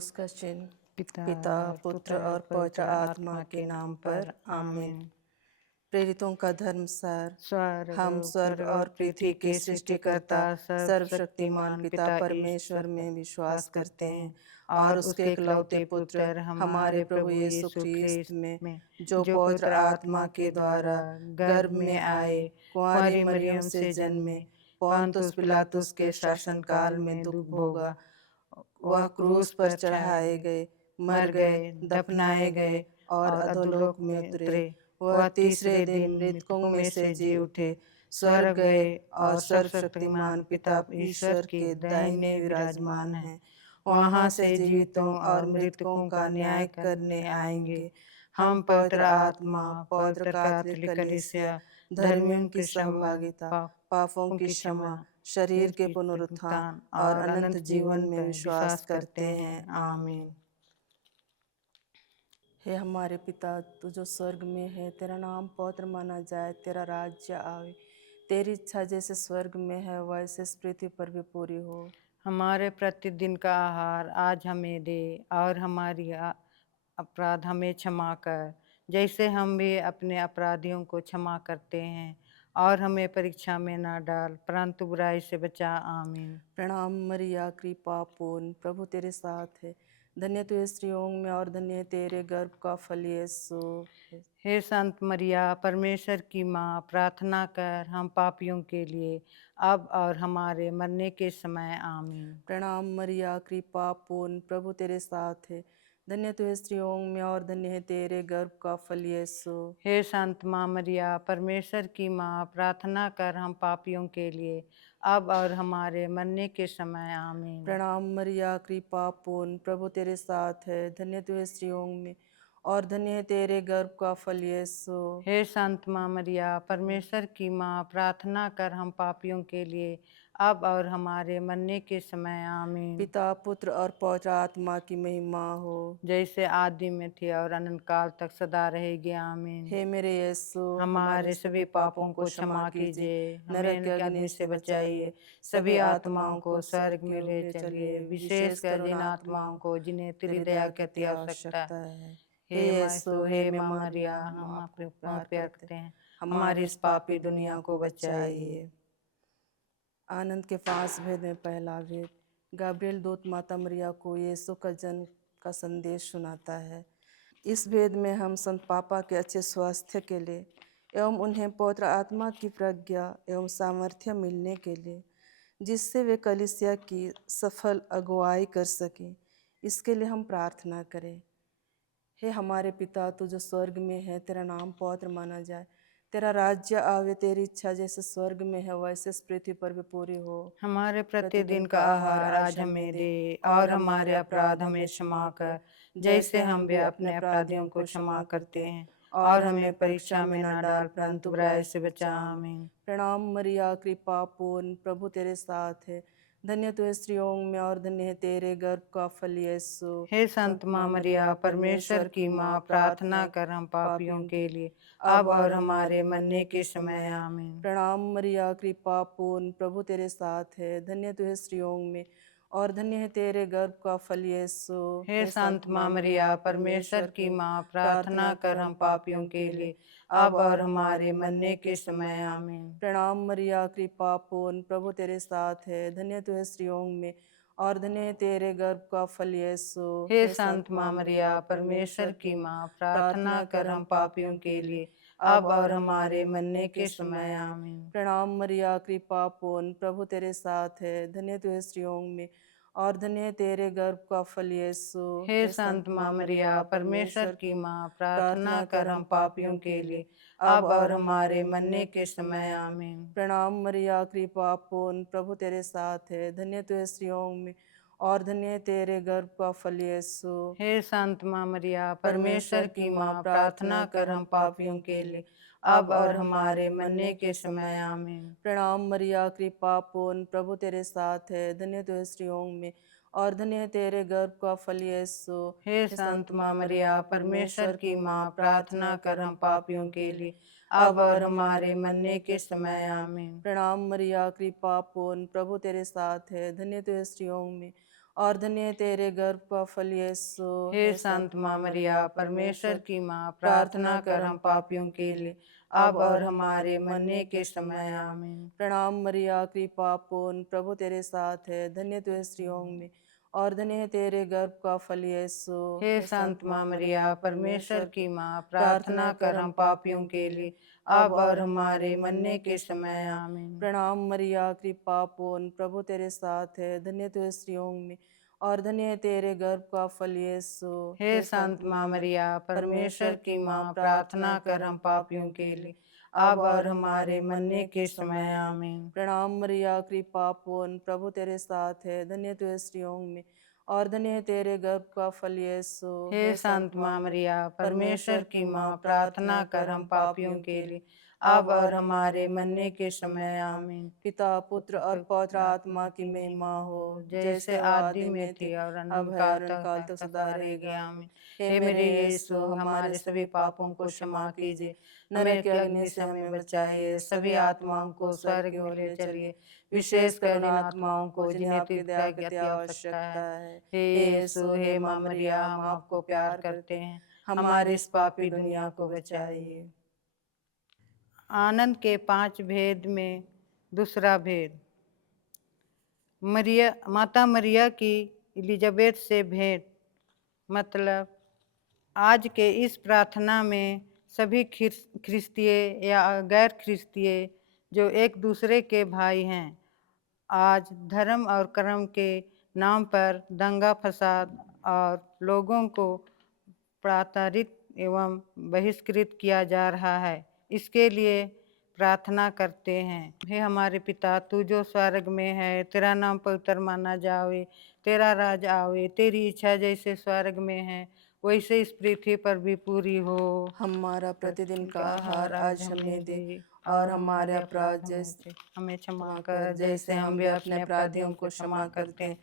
क्रूस का चिन्ह। पिता पिता, पुत्र और पवित्र आत्मा के नाम पर आमीन। प्रेरितों का धर्मसार। हम स्वर्ग और पृथ्वी के सृष्टिकर्ता सर्वशक्तिमान पिता परमेश्वर में विश्वास करते हैं और उसके इकलौते पुत्र हमारे प्रभु यीशु ख्रीस्त में जो पवित्र आत्मा के द्वारा गर्भ में आए, कुंवारी मरियम से जन्मे, पोंतुस पिलातुस के शासनकाल में दुख भोगा, वह क्रूस पर चढ़ाए गए, मर गए, दफनाए गए और अधोलोक में उतरे। वह तीसरे दिन मृतकों में से जी उठे, स्वर्ग गए और सर्वशक्तिमान पिता ईश्वर के दाहिने विराजमान हैं। वहां से जीवितों और मृतकों का न्याय करने आएंगे। हम पवित्र आत्मा, पवित्र कैथोलिक कलीसिया, धर्मियों की सहभागिता, पापों की क्षमा, शरीर के पुनरुत्थान और अनंत जीवन में विश्वास करते हैं। आमीन। हे हमारे पिता, तू जो स्वर्ग में है, तेरा नाम पवित्र माना जाए, तेरा राज्य आवे, तेरी इच्छा जैसे स्वर्ग में है वैसे इस पृथ्वी पर भी पूरी हो। हमारे प्रतिदिन का आहार आज हमें दे और हमारी अपराध हमें क्षमा कर, जैसे हम भी अपने अपराधियों को क्षमा करते हैं, और हमें परीक्षा में न डाल परंतु बुराई से बचा। आमीन। प्रणाम मरिया, कृपा पूर्ण, प्रभु तेरे साथ है, धन्य तू है स्त्रियों में और धन्य है तेरे गर्भ का फल यीशु। हे संत मरिया, परमेश्वर की माँ, प्रार्थना कर हम पापियों के लिए अब और हमारे मरने के समय। आमीन। प्रणाम मरिया, कृपा पूर्ण, प्रभु तेरे साथ है, धन्य तू है स्त्रियों में और धन्य है तेरे गर्भ का फल यीशु। हे संत माँ मरिया, परमेश्वर की माँ, प्रार्थना कर हम पापियों के लिए अब और हमारे मरने के समय। आमीन। प्रणाम मरिया, कृपा पूर्ण, प्रभु तेरे साथ है, धन्य तू है स्त्रियों में और धन्य है तेरे गर्भ का फल यीशु। हे संत माँ मरिया, परमेश्वर की माँ, प्रार्थना कर हम पापियों के लिए अब और हमारे मरने के समय। आमीन। पिता, पुत्र और पवित्र आत्मा की महिमा हो, जैसे आदि में थी और अनंत काल तक सदा रहेगी। आमीन। हे मेरे यीशु, हमारे सभी पापों को क्षमा कीजिए, नरक हमें के अग्नि से बचाइए, सभी आत्माओं को स्वर्ग में ले चलिए, विशेषकर जिन आत्माओं को जिन्हें तेरी दया की अति आवश्यकता है। हे यीशु, हे माँ मरिया, हम आपको बहुत प्यार करते हैं, हमारी इस पापी दुनिया को बचाइए। आनंद के पास भेद में पहला भेद। गाब्रिएल दूत माता मरिया को यीशु का जन्म का संदेश सुनाता है। इस भेद में हम संत पापा के अच्छे स्वास्थ्य के लिए एवं उन्हें पवित्र आत्मा की प्रज्ञा एवं सामर्थ्य मिलने के लिए, जिससे वे कलीसिया की सफल अगुवाई कर सकें, इसके लिए हम प्रार्थना करें। हे हमारे पिता, तू जो स्वर्ग में है, तेरा नाम पवित्र माना जाए, तेरा राज्य आवे, तेरी इच्छा जैसे स्वर्ग में है वैसे इस पृथ्वी पर भी पूरी हो। हमारे प्रतिदिन का आहार आज हमें दे और हमारे अपराध हमें क्षमा कर, जैसे हम भी अपने अपराधियों को क्षमा करते हैं, और हमें परीक्षा में न डाल परंतु बुराई से बचा। आमीन। प्रणाम मरिया, कृपा पूर्ण, प्रभु तेरे साथ है, धन्य तू है स्त्रियों में और धन्य है तेरे गर्भ का फल यीशु। हे संत माँ मरिया, परमेश्वर की माँ, प्रार्थना कर हम पापियों के लिए अब और हमारे मरने के समय। आमीन। प्रणाम मरिया, कृपा पूर्ण, प्रभु तेरे साथ है, धन्य तू है स्त्रियों में और धन्य है तेरे गर्भ का फल यीशु। हे संत माँ मरिया, परमेश्वर की माँ, प्रार्थना कर हम पापियों के लिए अब और हमारे मरने के समय। आमीन। प्रणाम मरिया, कृपा पूर्ण, प्रभु तेरे साथ है, धन्य तू है स्त्रियों में और धन्य है तेरे गर्भ का फल यीशु। हे संत माँ मरिया, परमेश्वर की माँ, प्रार्थना कर हम पापियों के लिए अब और हमारे मरने के समय। आमीन। प्रणाम मरिया, कृपा पूर्ण, प्रभु तेरे साथ है, धन्य तू है स्त्रियों में और धन्य है तेरे गर्भ का फल यीशु। हे संत माँ मरिया, परमेश्वर की माँ, प्रार्थना कर हम पापियों के लिए अब और हमारे मरने के समय। आमीन। प्रणाम मरिया, कृपा पूर्ण, प्रभु तेरे साथ है, धन्य तू है स्त्रियों में और धन्य है तेरे गर्भ का फल यीशु। हे संत माँ मरिया, परमेश्वर की माँ, प्रार्थना कर हम पापियों के लिए अब और हमारे मरने के समय। आमीन। प्रणाम मरिया, कृपा पूर्ण, प्रभु तेरे साथ है, धन्य तू है स्त्रियों में और धन्य है तेरे गर्भ का फल यीशु। हे संत माँ मरिया, परमेश्वर की माँ, प्रार्थना कर हम पापियों के लिए अब और हमारे मरने के समय। आमीन। प्रणाम मरिया, कृपा पूर्ण, प्रभु तेरे साथ है, धन्य तू है स्त्रियों में और धन्य है तेरे गर्भ का फल यीशु। हे संत माँ मरिया, परमेश्वर की माँ, प्रार्थना कर हम पापियों के लिए, अब और हमारे मरने के समय। आमीन। प्रणाम मरिया, कृपा पूर्ण, प्रभु तेरे साथ है, धन्य तू है स्त्रियों में, और धन्य है तेरे गर्भ का फल यीशु। हे संत माँ मरिया, परमेश्वर की माँ, प्रार्थना कर हम पापियों के लिए, अब और हमारे मरने के समय। आमीन। प्रणाम मरिया, कृपा पूर्ण, प्रभु तेरे साथ है, धन्य तू है स्त्रियों में, और धन्य है तेरे गर्भ का फल यीशु। हे संत माँ मरिया, परमेश्वर की माँ, प्रार्थना कर हम पापियों के लिए, अब और हमारे मरने के समय। आमीन। प्रणाम मरिया, कृपा पूर्ण, प्रभु तेरे साथ है, धन्य तू है स्त्रियों में, और धन्य है तेरे गर्भ का फल यीशु। हे संत माँ मरिया, परमेश्वर की माँ, प्रार्थना कर हम पापियों के लिए, अब और हमारे मरने के समय। आमीन। पिता, पुत्र और पवित्र आत्मा की महिमा हो, जैसे आदि में थी और अब है और अनंतकाल तक सदा रहेगी। आमीन। हे मेरे यीशु, हमारे सभी पापों को क्षमा कीजिए, नरक की अग्नि से हमें बचाइए, सभी आत्माओं को स्वर्ग में ले चलिए, विशेषकर उन आत्माओं को जिन्हें आपकी दया की अति आवश्यकता है। हे यीशु, हे माँ मरिया, हम आपको प्यार करते हैं, हमारे इस पापी दुनिया को बचाइए। आनंद के 5 भेद में दूसरा भेद, मरिया, माता मरिया की एलिजाबेथ से भेंट। मतलब आज के इस प्रार्थना में सभी ख्रिस्तीय या गैर ख्रिस्तीय जो एक दूसरे के भाई हैं, आज धर्म और कर्म के नाम पर दंगा फसाद और लोगों को प्रताड़ित एवं बहिष्कृत किया जा रहा है। इसके लिए प्रार्थना करते हैं। हे हमारे पिता, तू जो स्वर्ग में है, तेरा नाम पवित्र माना जावे, तेरा राज आवे, तेरी इच्छा जैसे स्वर्ग में है वैसे इस पृथ्वी पर भी पूरी हो। हमारा प्रतिदिन का आहार आज हमें दे, और हमारे अपराध जैसे हमें क्षमा कर, जैसे हम भी अपने अपराधियों को क्षमा करते हैं,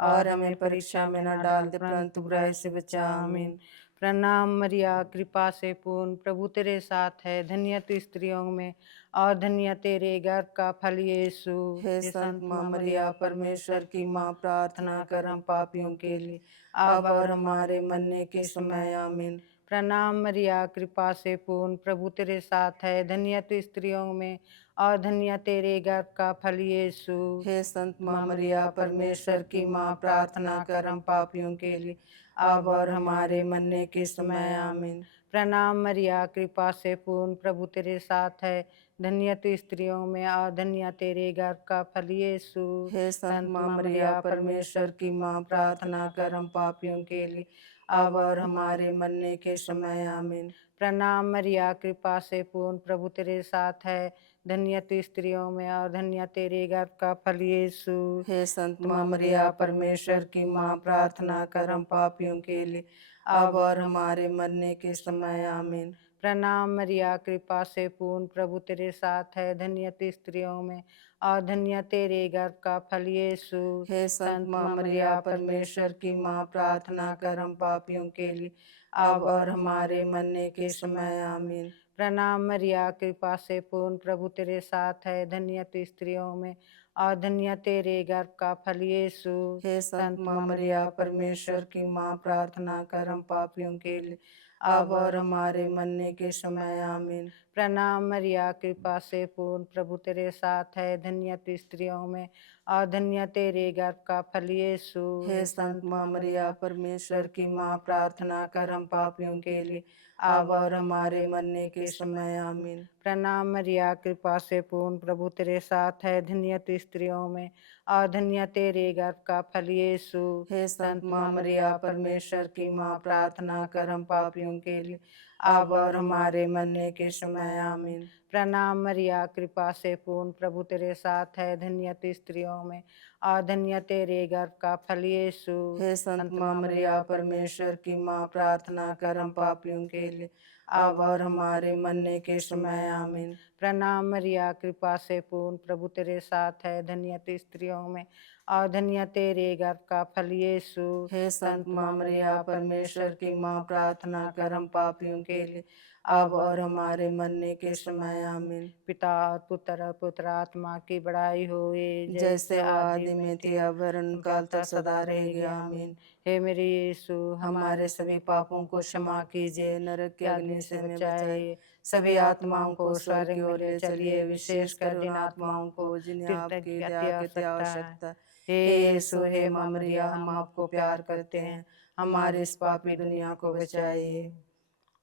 और हमें परीक्षा में न डाल दे, परंतु बुराई से बचा। आमीन। प्रणाम मरिया, कृपा से पूर्ण, प्रभु तेरे साथ है, धन्य तू स्त्रियों में, और धन्य तेरे गर्भ का फल यीशु। हे संत माँ मरिया, परमेश्वर की माँ, प्रार्थना कर हम पापियों के लिए, अब और हमारे मरने के समय। आमीन। प्रणाम मरिया, कृपा से पूर्ण, प्रभु तेरे साथ है, धन्य तू स्त्रियों में, और धन्य तेरे गर्भ का फल यीशु। हे संत माँ मरिया, परमेश्वर की माँ, प्रार्थना कर हम पापियों के लिए, अब और हमारे मरने के समय। आमीन। प्रणाम मरिया, कृपा से पूर्ण, प्रभु तेरे साथ है, धन्य तू स्त्रियों में, और धन्य तेरे गर्भ का फल यीशु। हे संत माँ मरिया, परमेश्वर की माँ, प्रार्थना कर हम पापियों के लिए, अब और हमारे मरने के समय। आमीन। प्रणाम मरिया, कृपा से पूर्ण, प्रभु तेरे साथ है, धन्य तू स्त्रियों में, और धन्य तेरे गर्भ का फल यीशु। हे संत माँ मरिया, परमेश्वर की माँ, प्रार्थना कर हम पापियों के लिए, अब और हमारे मरने के समय। आमीन। प्रणाम मरिया, कृपा से पूर्ण, प्रभु तेरे साथ है, धन्य तू स्त्रियों में, और धन्य तेरे गर्भ का फल यीशु। हे संत माँ मरिया, परमेश्वर की माँ, प्रार्थना कर हम पापियों के लिए, अब और हमारे मरने के समय। आमीन। प्रणाम मरिया, कृपा से पूर्ण, प्रभु तेरे साथ है, धन्य तू स्त्रियों में, और धन्य तेरे गर्भ का फल यीशु। हे संत माँ मरिया, परमेश्वर की माँ, प्रार्थना कर हम पापियों के लिए, अब और हमारे मरने के समय। आमीन। प्रणाम मरिया, कृपा से पूर्ण, प्रभु तेरे साथ है, धन्य तू स्त्रियों में, और धन्य तेरे गर्भ का फल यीशु। हे संत माँ मरिया, परमेश्वर की माँ, प्रार्थना कर हम पापियों के लिए, अब और हमारे मरने के समय। आमीन। प्रणाम मरिया, कृपा से पूर्ण, प्रभु तेरे साथ है, धन्य तू स्त्रियों में, और धन्य तेरे गर्भ का फल यीशु। हे संत माँ मरिया, परमेश्वर की माँ, प्रार्थना कर हम पापियों के लिए, अब और हमारे मरने के समय। आमीन। प्रणाम मरिया, कृपा से पूर्ण, प्रभु तेरे साथ है, धन्य तू स्त्रियों में, और धन्य तेरे गर्भ का फल यीशु। हे संत माँ मरिया, परमेश्वर की माँ, प्रार्थना कर हम पापियों के लिए, अब और हमारे मरने के समय। आमीन। प्रणाम मरिया, कृपा से पूर्ण, प्रभु तेरे साथ है, धन्य तू स्त्रियों में, और धन्य तेरे गर्भ का फल यीशु। हे संत माँ मरिया, परमेश्वर की माँ, प्रार्थना कर हम पापियों के लिए, अब और हमारे मरने के समय। आमीन। पिता और पुत्र और पुत्र आत्मा की बड़ाई होए, जैसे वो आदि में थी, अब वरन काल तक सदा रहेगी। आमीन। हे मेरे यीशु, हमारे सभी पापों को क्षमा कीजिए, नरक की अग्नि से हमें बचाइए, सभी आत्माओं को स्वर्ग की ओर ले चलिए, विशेषकर उन आत्माओं को जिन्हें आपकी दया की अति आवश्यकता है। हे यीशु, हे माँ मरिया, हम आपको प्यार करते हैं, हमारी इस पापी दुनिया को बचाइए।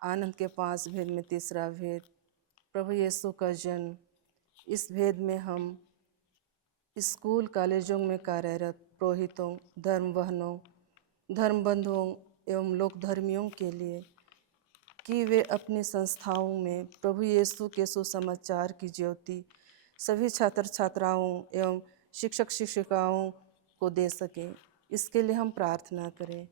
आनंद के 5 भेद में तीसरा भेद, प्रभु यीशु का जन्म। इस भेद में हम स्कूल कॉलेजों में कार्यरत पुरोहितों, धर्मवहनों, धर्म बंधुओं एवं लोक धर्मियों के लिए कि वे अपनी संस्थाओं में प्रभु यीशु के सुसमाचार की ज्योति सभी छात्र छात्राओं एवं शिक्षक शिक्षिकाओं को दे सकें, इसके लिए हम प्रार्थना करें।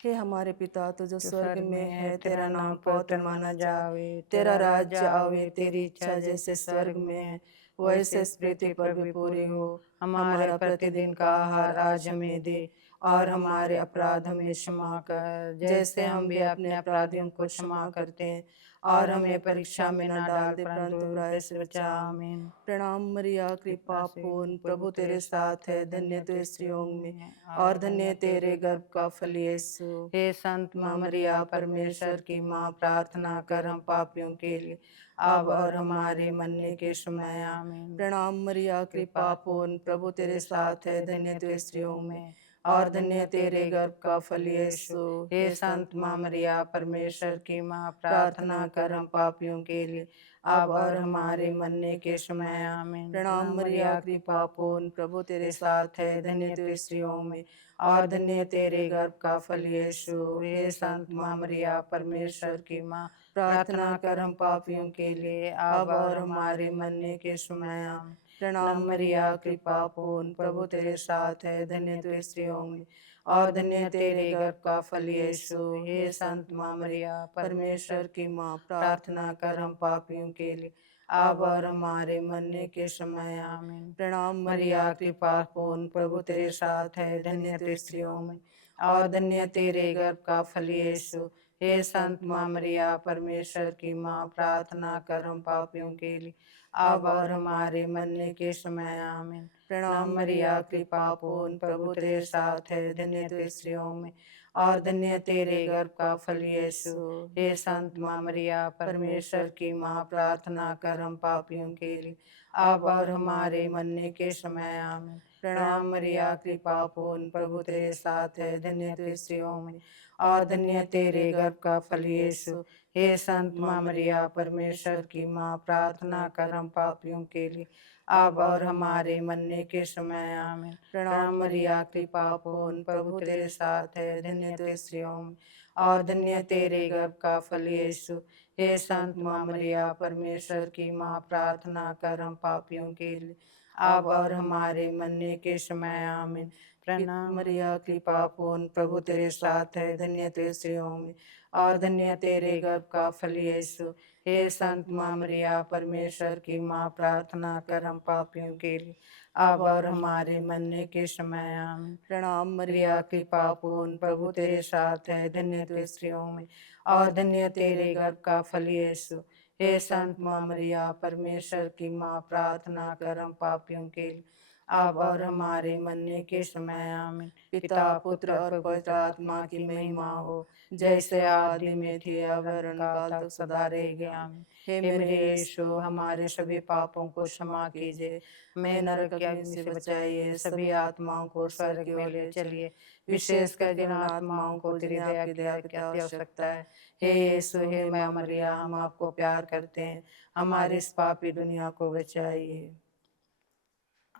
हे हमारे पिता, तो जो स्वर्ग में है, तेरा नाम पवित्र माना जावे, तेरा राज्य आवे, तेरी इच्छा जैसे स्वर्ग में है वैसे इस पृथ्वी पर भी पूरी हो। हमारा प्रतिदिन का आहार आज हमें दे, और हमारे अपराध हमें क्षमा कर, जैसे हम भी अपने अपराधियों को क्षमा करते हैं, और हमें परीक्षा में न डाल दे, परंतु बुराई से बचा। आमीन। प्रणाम मरिया, कृपा पूर्ण, प्रभु तेरे साथ है, धन्य तू स्त्रियों में, और धन्य तेरे गर्भ का फल यीशु। हे संत माँ मरिया, परमेश्वर की माँ, प्रार्थना कर हम पापियों के लिए, अब और हमारे मरने के समय। आमीन। प्रणाम मरिया, कृपा पूर्ण, प्रभु तेरे साथ है, धन्य तू स्त्रियों में, और धन्य तेरे गर्भ का फल यीशु। हे संत माँ मरिया, परमेश्वर की माँ, प्रार्थना कर हम पापियों के लिए, अब और हमारे मरने के समय। आमीन। प्रणाम मरिया, कृपा पूर्ण, प्रभु तेरे साथ है, धन्य तू स्त्रियों में, और धन्य तेरे गर्भ का फल यीशु। हे संत माँ मरिया, परमेश्वर की माँ, प्रार्थना कर हम पापियों के लिए, अब और हमारे मरने के समय। आमीन। प्रणाम मरिया, कृपा पूर्ण, प्रभु तेरे साथ है, धन्य तू स्त्रियों में, और धन्य तेरे गर्भ का फल यीशु। हे संत माँ मरिया, परमेश्वर की माँ, प्रार्थना कर हम पापियों के लिए, अब और हमारे मरने के समय। आमीन। प्रणाम मरिया, कृपा पूर्ण, प्रभु तेरे साथ है, धन्य तू स्त्रियों में, और धन्य तेरे गर्भ का फल यीशु। हे संत माँ मरिया, परमेश्वर की माँ, प्रार्थना कर हम पापियों के लिए, अब और हमारे मरने के समय। आमीन। प्रणाम मरिया, कृपा पूर्ण, प्रभु तेरे साथ है, धन्य तू स्त्रियों में, और धन्य तेरे गर्भ का फल यीशु। हे संत माँ मरिया, परमेश्वर की माँ, प्रार्थना कर हम पापियों के लिए, अब और हमारे मरने के समय। आमीन। प्रणाम मरिया, कृपा पूर्ण, प्रभु तेरे साथ है, धन्य तू स्त्रियों में, और धन्य तेरे गर्भ का फल यीशु। हे संत माँ मरिया, परमेश्वर की माँ, प्रार्थना कर हम पापियों के लिए, अब और हमारे मरने के समय। आमीन। प्रणाम मरिया, कृपा पूर्ण, प्रभु तेरे साथ है, धन्य तू स्त्रियों में, और धन्य तेरे गर्भ का फल यीशु। हे संत माँ मरिया, परमेश्वर की माँ, प्रार्थना कर हम पापियों के लिए, अब और हमारे मरने के समय। आमीन। प्रणाम मरिया, कृपा पूर्ण, प्रभु तेरे साथ है, धन्य तू स्त्रियों में, और धन्य तेरे गर्भ का फल यीशु। हे संत माँ मरिया, परमेश्वर की माँ, प्रार्थना कर हम पापियों के लिए, अब और हमारे मरने के समय। आमीन। प्रणाम मरिया, कृपा पूर्ण, प्रभु तेरे साथ है, धन्य तू स्त्रियों में, और धन्य तेरे गर्भ का फल यीशु। हे संत माँ मरिया, परमेश्वर की माँ, प्रार्थना कर हम पापियों के लिए, अब और हमारे मरने के समय। आमीन। पिता, पुत्र और पवित्र आत्मा की महिमा हो, जैसे आदि में थी, अब और काल तक सदा रहेगी। आमीन। हे मेरे यीशु, हमारे सभी पापों को क्षमा कीजिए, हमें नरक की अग्नि से बचाइए, सभी आत्माओं को स्वर्ग में ले चलिए, विशेषकर जिन आत्माओं को तेरी दया की अति आवश्यकता है। हे यीशु, हे माँ मरिया, हम आपको प्यार करते हैं, हमारी इस पापी दुनिया को बचाइए।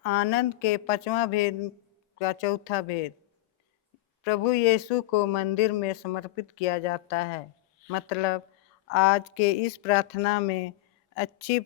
आनंद के 5वां भेद का चौथा भेद, प्रभु यीशु को मंदिर में समर्पित किया जाता है। मतलब आज के इस प्रार्थना में अच्छी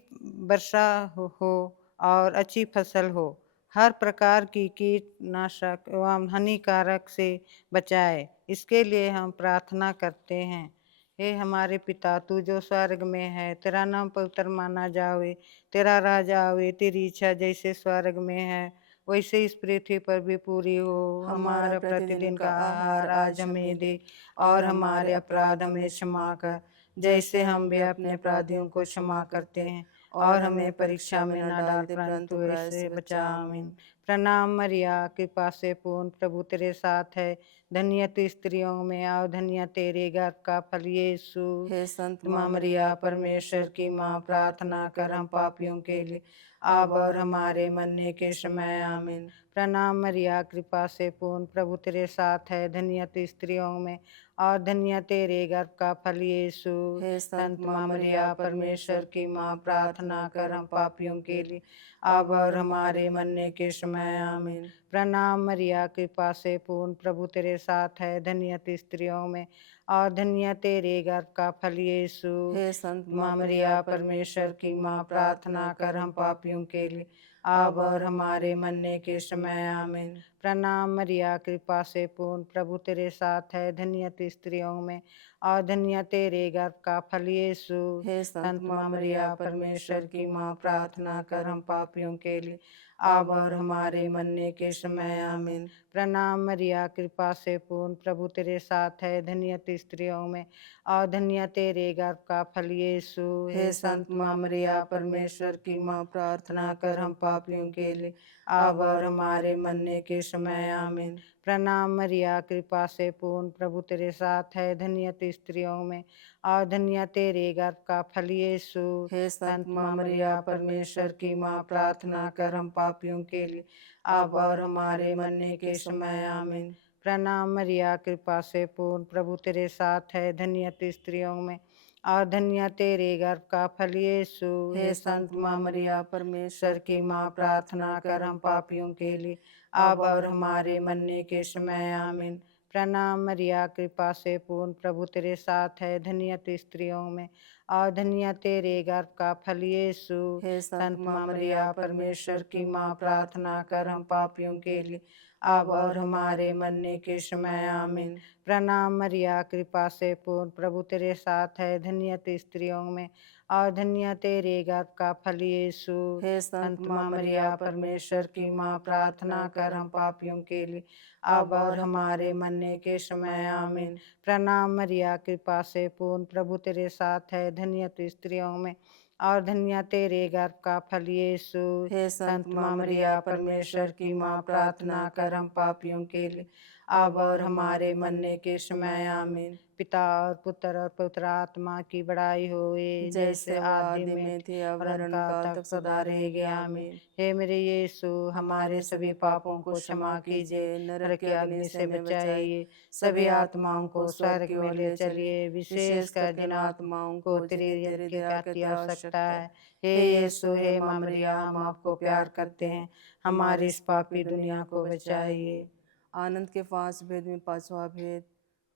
वर्षा हो और अच्छी फसल हो, हर प्रकार की कीटनाशक एवं हानिकारक से बचाए, इसके लिए हम प्रार्थना करते हैं। हे हमारे पिता, तू जो स्वर्ग में है, तेरा नाम पवित्र माना जावे, तेरा राज आवे, तेरी इच्छा जैसे स्वर्ग में है वैसे इस पृथ्वी पर भी पूरी हो। हमारा प्रतिदिन का आहार आज हमें दे, और हमारे अपराध हमें क्षमा कर, जैसे हम भी अपने अपराधियों को क्षमा करते हैं। और हमें परीक्षा में न डाल, परंतु ऐसे बचा। आमीन। प्रणाम मरिया, कृपा से पूर्ण, प्रभु तेरे साथ है। धन्य तू स्त्रियों में, और धन्य तेरे गर्भ का फल यीशु। हे संत माँ मरिया, परमेश्वर की माँ, प्रार्थना कर हम पापियों के लिए, अब और हमारे मरने के समय। आमीन। प्रणाम मरिया, कृपा से पूर्ण, प्रभु तेरे साथ है। धन्य तू स्त्रियों में, और धन्य तेरे गर्भ का फल यीशु। हे संत माँ मरिया, परमेश्वर की माँ, प्रार्थना कर हम पापियों के लिए, अब और हमारे मरने के समय। आमीन। प्रणाम मरिया, कृपा से पूर्ण, प्रभु तेरे साथ है। धन्य तू स्त्रियों में, और धन्य तेरे गर्भ का फल यीशु। हे संत माँ मरिया, परमेश्वर की माँ, प्रार्थना कर हम पापियों के लिए, अब और हमारे मरने के समय। आमीन। प्रणाम मरिया, कृपा से पूर्ण, प्रभु तेरे साथ है। धन्य तू स्त्रियों में, और धन्य तेरे गर्भ का फल यीशु। हे संत माँ मरिया, परमेश्वर की माँ, प्रार्थना कर हम पापियों के लिए, अब और हमारे मरने के समय। आमीन। प्रणाम मरिया, कृपा से पूर्ण, प्रभु तेरे साथ है। धन्य तू स्त्रियों में, और धन्य तेरे गर्भ का फल यीशु। हे संत माँ मरिया, परमेश्वर की माँ, प्रार्थना कर हम पापियों के लिए, अब और हमारे मरने के समय। आमीन। प्रणाम मरिया, कृपा से पूर्ण, प्रभु तेरे साथ है। धन्य तू स्त्रियों में, और धन्य तेरे गर्भ का फल यीशु। हे संत माँ मरिया, परमेश्वर की माँ, प्रार्थना कर हम पापियों के लिए, अब और हमारे मरने के समय। आमीन। प्रणाम मरिया, कृपा से पूर्ण, प्रभु तेरे साथ है। धन्य तू स्त्रियों में, और धन्य तेरे गर्भ का फल यीशु। हे संत माँ मरिया, परमेश्वर की माँ, प्रार्थना कर हम पापियों के लिए, अब और हमारे मरने के समय। आमीन। प्रणाम मरिया, कृपा से पूर्ण, प्रभु तेरे साथ है। धन्य तू स्त्रियों में, और धन्य तेरे गर्भ का फल यीशु। हे संत माँ मरिया, परमेश्वर की माँ, प्रार्थना कर हम पापियों के लिए, अब और हमारे मरने के समय। आमीन। प्रणाम मरिया, कृपा से पूर्ण, प्रभु तेरे साथ है। धन्य तू स्त्रियों में, और धन्य तेरे गर्भ का फल यीशु। हे संत माँ मरिया, परमेश्वर की माँ, प्रार्थना कर हम पापियों के लिए, अब और हमारे मरने के समय। आमीन। प्रणाम मरिया, कृपा से पूर्ण, प्रभु तेरे साथ है। धन्य तू स्त्रियों में, और धन्य तेरे गर्भ का फल यीशु। हे संत माँ मरिया, परमेश्वर की माँ, प्रार्थना कर हम पापियों के लिए, अब और हमारे मरने के समय। आमीन। पिता और पुत्र और पवित्र आत्मा की बड़ाई होए, जैसे वो आदि में थे, अब वरण काल तक सदा रहेगी। आमीन। हे मेरे यीशु, हमारे सभी पापों को क्षमा कीजिए, नरक की अग्नि से हमें बचाइए, सभी आत्माओं को स्वर्ग की ओर ले चलिए, विशेषकर जिन आत्माओं को जिन्हें तेरी दया की आवश्यकता है। हे यीशु, हे माँ मरिया, हम आपको प्यार करते हैं, हमारी इस पापी दुनिया को बचाइए। आनंद के 5 भेद में 5वां भेद,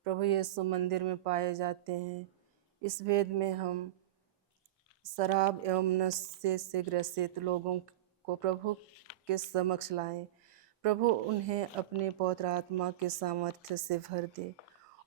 प्रभु यीशु मंदिर में पाए जाते हैं। इस भेद में हम शराब एवं नशे से ग्रसित लोगों को प्रभु के समक्ष लाएं। प्रभु उन्हें अपने पवित्र आत्मा के सामर्थ्य से भर दे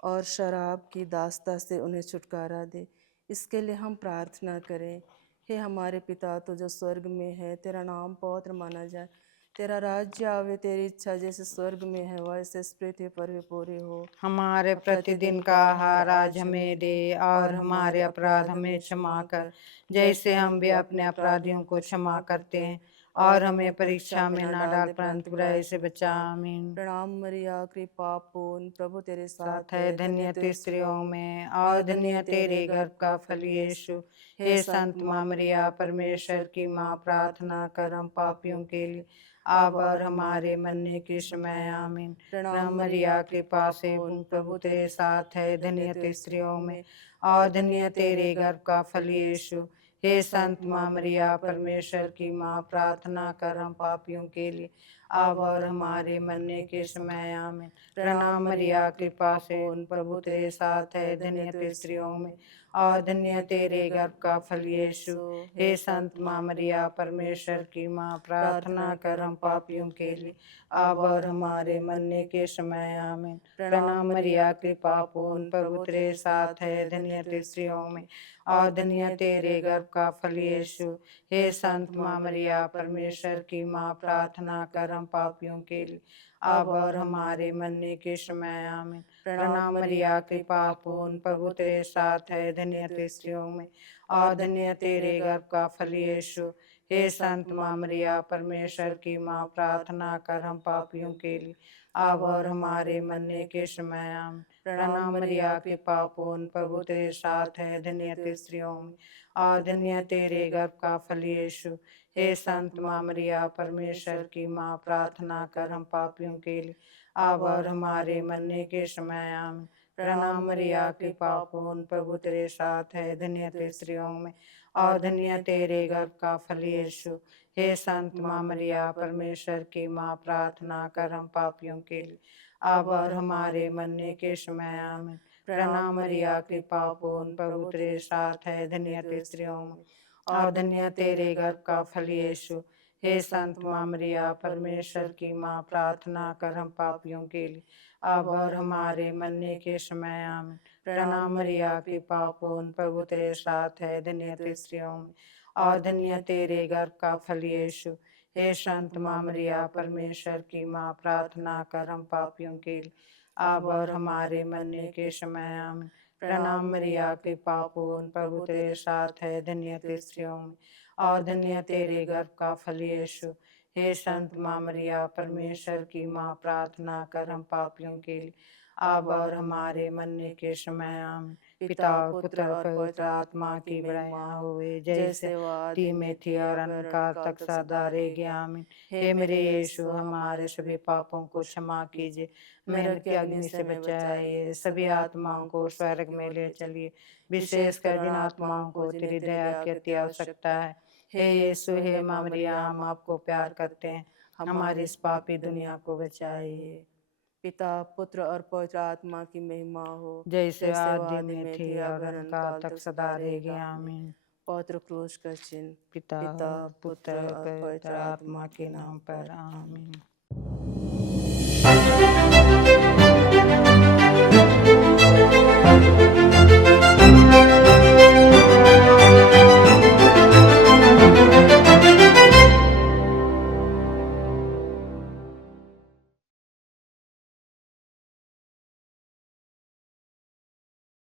और शराब की दास्ता से उन्हें छुटकारा दे। इसके लिए हम प्रार्थना करें। हे हमारे पिता, तो जो स्वर्ग में है, तेरा नाम पवित्र माना जाए, तेरा राज्य आवे, तेरी इच्छा जैसे स्वर्ग में है वैसे इस पृथ्वी पर भी पूरी हो। हमारे प्रतिदिन का आहार आज हमें दे, और हमारे अपराध हमें क्षमा कर, जैसे हम भी अपने अपराधियों को क्षमा करते हैं। और हमें परीक्षा में न डाल, परंतु बुराई से बचा। आमीन। प्रणाम मरिया, कृपा पूर्ण, प्रभु तेरे साथ साथ है। है, धन्य तू स्त्रियों में, और धन्य तेरे गर्भ का फल यीशु। हे संत माँ मरिया, परमेश्वर की माँ, प्रार्थना कर हम पापियों के लिए, अब और हमारे मरने के समय। आमीन। प्रणाम मरिया, कृपा से पूर्ण, प्रभु तेरे साथ है। धन्य तू स्त्रियों में, और धन्य तेरे गर्भ का फल यीशु। हे संत माँ मरिया, परमेश्वर की माँ, प्रार्थना कर हम पापियों के लिए, अब और हमारे मरने के समय। आमीन। प्रणाम मरिया, कृपा से पूर्ण, प्रभु तेरे साथ है। धन्य तू स्त्रियों में, और धन्य तेरे गर्भ का फल यीशु। हे संत माँ मरिया, परमेश्वर की माँ, प्रार्थना कर हम पापियों के लिए, अब और हमारे मरने के समय। आमीन। प्रणाम मरिया, कृपा पूर्ण, प्रभु तेरे साथ है। धन्य तू स्त्रियों में, और धन्य तेरे गर्भ का फल यीशु। हे संत माँ मरिया, परमेश्वर की माँ, प्रार्थना कर हम पापियों के लिए, अब और हमारे मरने के समय, आमीन। प्रणाम मरिया, कृपा पूर्ण, प्रभु तेरे साथ है, धन्य तू स्त्रियों में और धन्य तेरे गर्भ का फल यीशु। हे संत माँ मरिया, परमेश्वर की माँ, प्रार्थना कर हम पापियों के लिए, अब और हमारे मरने के समय, आमीन। प्रणाम मरिया, कृपा पूर्ण, प्रभु तेरे साथ है, धन्य तू स्त्रियों में और धन्य तेरे गर्भ का फल यीशु। हे संत माँ मरिया, परमेश्वर की माँ, प्रार्थना कर हम पापियों के लिए, अब और हमारे मरने के समय, आमीन। प्रणाम मरिया, कृपा पूर्ण, प्रभु तेरे साथ है, धन्य तू स्त्रियों में और धन्य तेरे गर्भ का फल यीशु। हे संत माँ मरिया, परमेश्वर की माँ, प्रार्थना कर हम पापियों के लिए, अब और हमारे मरने के समय, आमीन। प्रणाम मरिया, कृपा पूर्ण, प्रभु तेरे साथ है, धन्य तू स्त्रियों में और धन्य तेरे गर्भ का फल यीशु। हे संत माँ मरिया, परमेश्वर की माँ, प्रार्थना कर हम पापियों के लिए, अब और हमारे मरने के समय, आमीन। प्रणाम मरिया, कृपा पूर्ण, प्रभु तेरे साथ है, धन्य तू स्त्रियों में और धन्य तेरे गर्भ का फल यीशु। हे संत माँ मरिया, परमेश्वर की माँ, प्रार्थना कर हम पापियों के लिए, अब और हमारे मरने के समय, आमीन। प्रणाम मरिया, कृपा पूर्ण, प्रभु तेरे साथ है, धन्य तू स्त्रियों में और धन्य तेरे गर्भ का फल यीशु। हे संत माँ मरिया, परमेश्वर की माँ, प्रार्थना कर हम पापियों के लिए, अब और हमारे मरने के समय, आमीन। पिता पुत्र और पवित्र आत्मा की बड़ाई होवे, जैसे वो आदि में थी और अनंत काल तक सदा रहेगी, आमीन। हे मेरे यीशु, हमारे सभी पापों को क्षमा कीजिए, नरक की अग्नि से बचाइए, सभी आत्माओं को स्वर्ग में ले चलिए, विशेषकर जिन आत्माओं को तेरी दया की अति आवश्यकता है। हे यीशु, हे माँ मरिया, हम आपको प्यार करते हैं, हमारी इस पापी दुनिया को बचाइए। पिता पुत्र और पवित्र आत्मा की महिमा हो, जैसे वो आदि में थी और अनंत काल तक सदा रहेगी, आमीन। पवित्र क्रूस का चिन्ह पिता पिता पुत्र पुत्र और पवित्र पवित्र आत्मा आत्मा के के नाम नाम पर, पर, आमीन।